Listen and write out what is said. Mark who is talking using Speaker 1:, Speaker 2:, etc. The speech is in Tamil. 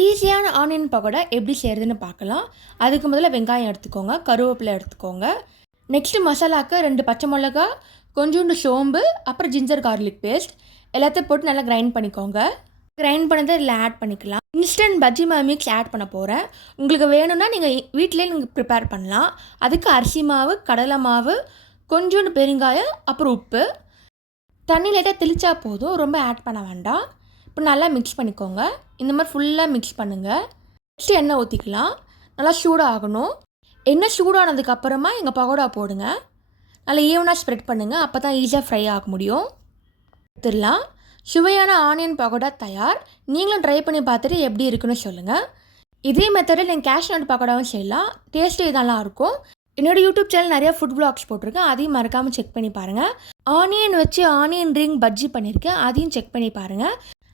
Speaker 1: ஈஸியான ஆனியன் பக்கோடா எப்படி செய்கிறதுன்னு பார்க்கலாம். அதுக்கு முதல்ல வெங்காயம் எடுத்துக்கோங்க. கருவேப்பிலை எடுத்துக்கோங்க. நெக்ஸ்ட்டு மசாலாக்கு ரெண்டு பச்சை மிளகா கொஞ்சோண்டு சோம்பு அப்புறம் ஜிஞ்சர் கார்லிக் பேஸ்ட் எல்லாத்தையும் போட்டு நல்லா கிரைண்ட் பண்ணிக்கோங்க. கிரைண்ட் பண்ணதை இதில் ஆட் பண்ணிக்கலாம். இன்ஸ்டன்ட் பஜ்ஜி மா மிக்ஸ் ஆட் பண்ண போகிறேன் உங்களுக்கு வேணும்னா நீங்கள் வீட்டிலே நீங்கள் ப்ரிப்பேர் பண்ணலாம். அதுக்கு அரிசி மாவு கடலை மாவு கொஞ்சோண்டு பெருங்காயம் அப்புறம் உப்பு. தண்ணி லைட்டாக தெளித்தா போதும். ரொம்ப ஆட் பண்ண வேண்டாம். இப்போ நல்லா மிக்ஸ் பண்ணிக்கோங்க. இந்த மாதிரி ஃபுல்லாக மிக்ஸ் பண்ணுங்கள் நெக்ஸ்ட்டு எண்ணெய் ஊற்றிக்கலாம் நல்லா சூடாகணும். எண்ணெய் சூடானதுக்கு அப்புறமா எங்கள் பகோடா போடுங்க. நல்லா ஈவனாக ஸ்ப்ரெட் பண்ணுங்கள் அப்போ தான் ஈஸியாக ஃப்ரை ஆக முடியும். எடுத்துடலாம். சுவையான ஆனியன் பகோடா தயார். நீங்களும் ட்ரை பண்ணி பார்த்துட்டு எப்படி இருக்குன்னு சொல்லுங்கள் இதே மெத்தடில் நீங்கள் கேஷ் பக்கோடாவும் செய்யலாம். டேஸ்ட்டு இதெல்லாம் இருக்கும். என்னோட யூடியூப் சேனல் நிறையா ஃபுட் பிளாக்ஸ் போட்டிருக்கேன். அதையும் மறக்காமல் செக் பண்ணி பாருங்கள் ஆனியன் வச்சு ஆனியன் ரிங் பஜ்ஜி பண்ணியிருக்கேன் அதையும் செக் பண்ணி பாருங்கள்